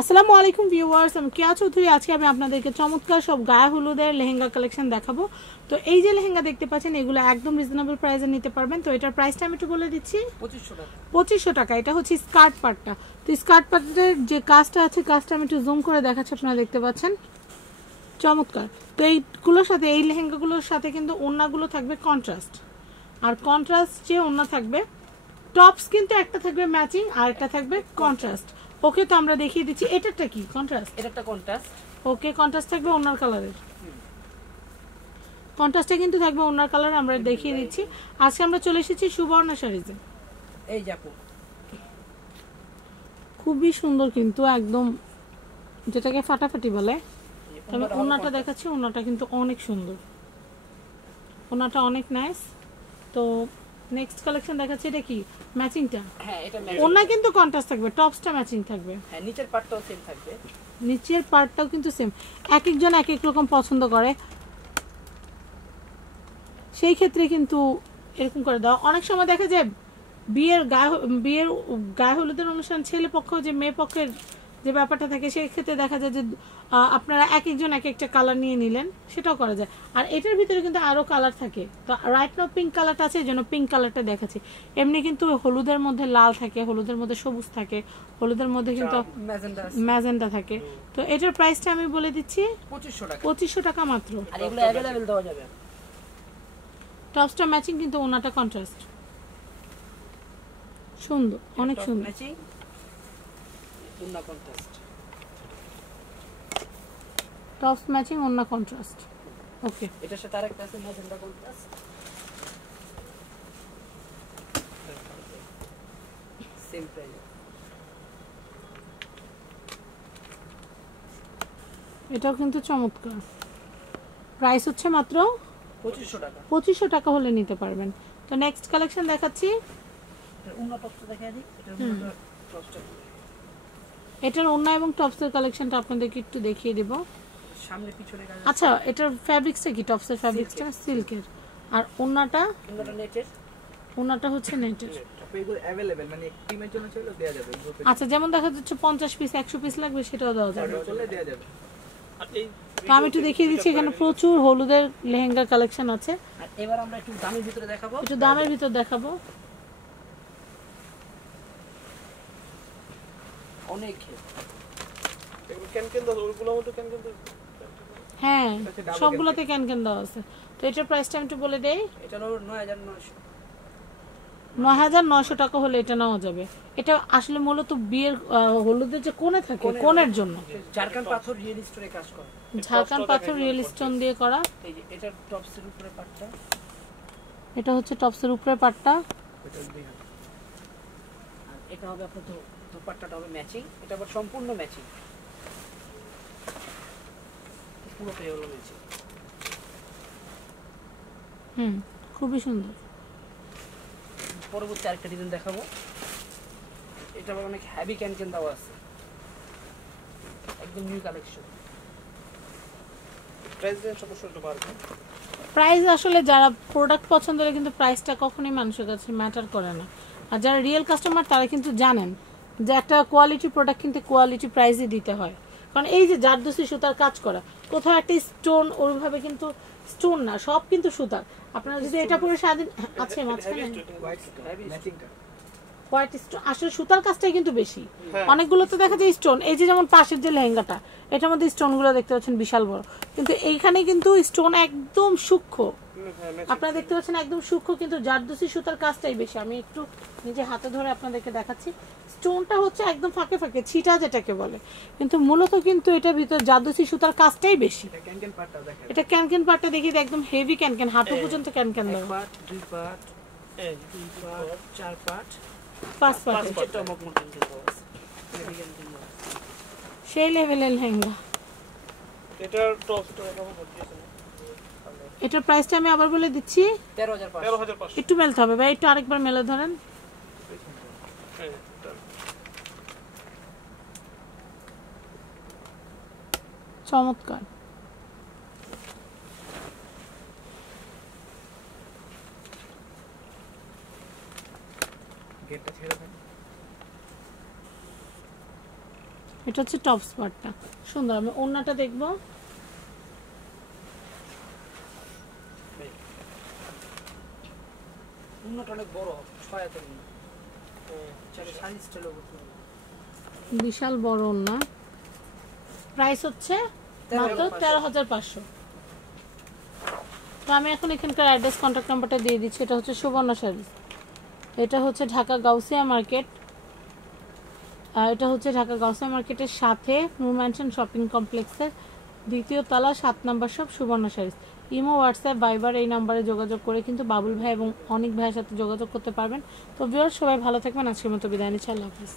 আসসালামু আলাইকুম ভিউয়ার্স, আমি কেয়া চৌধুরী। আজকে আমি আপনাদেরকে চমৎকার সব গায়ে হলুদের লেহেঙ্গা কালেকশন দেখাবো। তো এই যে লেহেঙ্গা দেখতে পাচ্ছেন, এগুলো একদম রিজনেবল প্রাইসে নিতে পারবেন। তো এটার প্রাইসটা আমি একটু বলে দিচ্ছি, 2500 টাকা। এটা হচ্ছে স্কার্ট পার্টটা। তো স্কার্ট পার্টের যে কাজটা আছে, কাজটা আমি একটু জুম করে দেখাচ্ছি, আপনারা দেখতে পাচ্ছেন চমৎকার। তো এইগুলোর সাথে, এই লেহেঙ্গাগুলোর সাথে কিন্তু ওড়নাগুলো থাকবে কন্ট্রাস্ট, আর কন্ট্রাস্ট যে ওড়না থাকবে, টপস কিন্তু একটা থাকবে ম্যাচিং আর একটা থাকবে কন্ট্রাস্ট। ওকে, তো আমরা দেখিয়ে দিচ্ছি এটাটা কি কন্ট্রাস্ট, এটা কন্ট্রাস্ট। ওকে, কন্ট্রাস্ট থাকবে ওনার কালারের, কন্ট্রাস্টে কিন্তু থাকবে ওনার কালার। আমরা দেখিয়ে দিচ্ছি। আজকে আমরা চলে এসেছি সুবর্ণা শাড়িতে। এই যাকু খুবই সুন্দর কিন্তু, একদম যেটাকে ফাটাফাটি বলে। তবে ওনাটা দেখাচ্ছি, ওনাটা কিন্তু অনেক সুন্দর, ওনাটা অনেক নাইস। তো নেক্সট কালেকশন দেখাচ্ছি, এটা কি ম্যাচিংটা? হ্যাঁ, এটা ওনা কিন্তু কন্ট্রাস্ট থাকবে, টপসটা ম্যাচিং থাকবে, হ্যাঁ নিচের পার্টটাও সেম থাকবে। নিচের পার্টটাও কিন্তু সেম। এক একজন এক এক রকম পছন্দ করে, সেই ক্ষেত্রে কিন্তু এরকম করে দাও। অনেক সময় দেখা যায় বিয়ের গায়ে হলুদের অনুষ্ঠান, ছেলে পক্ষ যে মেয়ে পক্ষের যে ব্যাপারটা থাকে, সেই ক্ষেত্রে দেখা যায় যে আপনারা এক একজন এক একটা কালার নিয়ে নিলেন, সেটাও করা যায়। আর এটার ভিতরে কিন্তু আরো কালার থাকে। তো রাইট নাও পিঙ্ক কালারটা আছে, এই জন্য পিঙ্ক কালারটা দেখাচ্ছি। এমনি কিন্তু হলুদের মধ্যে লাল থাকে, হলুদের মধ্যে সবুজ থাকে, হলুদের মধ্যে কিন্তু ম্যাজেন্টা থাকে। তো এটার প্রাইসটা আমি বলে দিচ্ছি 2500 টাকা মাত্র। আর এগুলো अवेलेबल দেওয়া যাবে। টপসটা ম্যাচিং কিন্তু ওনাটা কন্ট্রাস্ট, সুন্দর, অনেক সুন্দর। ম্যাচিং ওন্না কন্ট্রাস্ট, টপস ম্যাচিং ওনা কন্ট্রাস্ট। ওকে, এটার সাথে আরেকটা আছে ম্যাজেন্টা কন্ট্রাস্ট, সেম প্রাইস। এটাও কিন্তু চমৎকার। প্রাইস হচ্ছে মাত্র 2500 টাকা। 2500 টাকা হলে নিতে পারবেন। তো নেক্সট কালেকশন দেখাচ্ছি, ওন্না টপসটা দেখাই দিই। এটার মধ্যে টপসটা এটার ওন্না এবং টপসের কালেকশনটা আপনাদেরকে একটু দেখিয়ে দেব। সামনে পিছনে কাজ। আচ্ছা, এটার ফ্যাব্রিক্সটা কি? টপসের ফ্যাব্রিক্সটা সিল্কের, আর ওন্নাটা নেটের, ওন্নাটা হচ্ছে নেটের। এগুলো अवेलेबल, মানে টিমের জন্য ছিল দেয়া যাবে। আচ্ছা, যেমন দেখা যাচ্ছে 50 পিস 100 পিস লাগবে, সেটাও দেওয়া যাবে, চলে দেয়া যাবে। আর এই তো আমি একটু দেখিয়ে দিচ্ছি। এখানে প্রচুর হলুদের লেহেঙ্গার কালেকশন আছে। আর এবার আমরা একটু দামের ভিতরে দেখাবো, একটু দামের ভিতর দেখাবো। অনেক এগুলো ক্যান দাও, ওগুলোর মধ্যে ক্যান দাও। হ্যাঁ, সবগুলোতে ক্যান ক্যান দেওয়া আছে। তো এটার প্রাইসটা আমি একটু বলে দেই, এটা হলো 9900। 9900 টাকা হলে এটা নেওয়া যাবে। এটা আসলে মূলত বিয়ের হলুদের যে কোণে থাকে, কোণের জন্য। ঝাড়খান্ড পাথর রিয়েল স্টোরে কাজ করে, ঝাড়খান্ড পাথর রিয়েল স্টোন দিয়ে করা। এই যে এটা টপসের উপরে পাটটা, এটা হচ্ছে টপসের উপরে পাটটা। আর এটা হবে আপনার দুপাট্টাটা হবে ম্যাচিং। এটা আবার সম্পূর্ণ ম্যাচিং, পুরোটাই হলো ম্যাচিং। খুবই সুন্দর। পরবর্তী আরেকটা ডিজাইন দেখাবো। এটা আবার অনেক হেভি ক্যান দেওয়া আছে, একদম নিউ কালেকশন। প্রাইস রেঞ্জ অবশ্যই একটু বাড়বে। প্রাইস আসলে যারা প্রোডাক্ট পছন্দ করে, কিন্তু প্রাইসটা কখনোই মানুষের কাছে ম্যাটার করে না। আর যারা রিয়েল কাস্টমার, তারা কিন্তু জানেন যে একটা কোয়ালিটি প্রোডাক্ট কিন্তু কোয়ালিটি প্রাইসই দিতে হয়। কারণ এই যে জারদোসি সুতার কাজ করা, কোথাও একটা স্টোন ওইভাবে কিন্তু স্টোন না, সব কিন্তু সুতার। আপনারা যদি এটা পরে স্বাধীন আছে মাঝখানে হোয়াইট স্টোন, আসলে সুতার কাজটাই কিন্তু বেশি। অনেকগুলো তো দেখা যায় স্টোন, এই যে যেমন পাশের যে লেহেঙ্গাটা, এটার মধ্যে স্টোনগুলো দেখতে পাচ্ছেন বিশাল বড়, কিন্তু এইখানে কিন্তু স্টোন একদম সূক্ষ্ম। আপনারা দেখতে পাচ্ছেন একদম সূক্ষ্ম, কিন্তু জারদোসি সুতার কাজটাই বেশি। আমি একটু নিজে হাতে ধরে আপনাদেরকে দেখাচ্ছি। স্টোনটা হচ্ছে একদম ফাঁকে ফাঁকে ছিটা যেটাকে বলে, কিন্তু মূলত কিন্তু এটার ভিতর জারদোসি সুতার কাজটাই বেশি। এটা ক্যানক্যান পাটটা দেখিয়ে একদম হেভি ক্যানক্যান, হাঁটু পর্যন্ত ক্যানক্যান দেওয়া। পাট, দুই পাট, দুই পাট, চার পাট, 5 পাট, সেই লেভেলের লেহেঙ্গা। এটার টপসটা দেখাবো বলতেছেন। এটার প্রাইসটা আমি আবার বলে দিচ্ছি, 13500। একটু মেলতে হবে ভাই, একটু আরেকবার মেলে ধরেন। চমৎকার। গেটটা ছেড়ে দেন। এটা হচ্ছে টপ স্পার্টটা, সুন্দর। আমি ওড়নাটা দেখবো। উন্নত অনেক বড় 6 হাতের উন্নত। চাইলে শাড়ি স্টাইলও করতে পারবেন। বিশাল বড় ওড়না। প্রাইস হচ্ছে মাত্র 13,500। তো আমি এখন এখানকার অ্যাড্রেস কন্ট্যাক্ট নাম্বারটা দিয়ে দিচ্ছি। এটা হচ্ছে সুবর্ণ শাড়ি, এটা হচ্ছে ঢাকা গাউসিয়া মার্কেট, এটা হচ্ছে ঢাকা গাউসিয়া মার্কেটের সাথে নূর ম্যানশন শপিং কমপ্লেক্সের 2য় তলা 7 নম্বর শপ সুবর্ণ শাড়ি। ইমো, হোয়াটসঅ্যাপ, ভাইবার এই নাম্বারে যোগাযোগ করে কিন্তু বাবুল ভাই এবং অনিক ভাইয়ের সাথে যোগাযোগ করতে পারবেন। তো ভিউয়ার্স, সবাই ভালো থাকবেন। আজকের মতো বিদায় নিচ্ছি। আল্লাহ হাফেজ।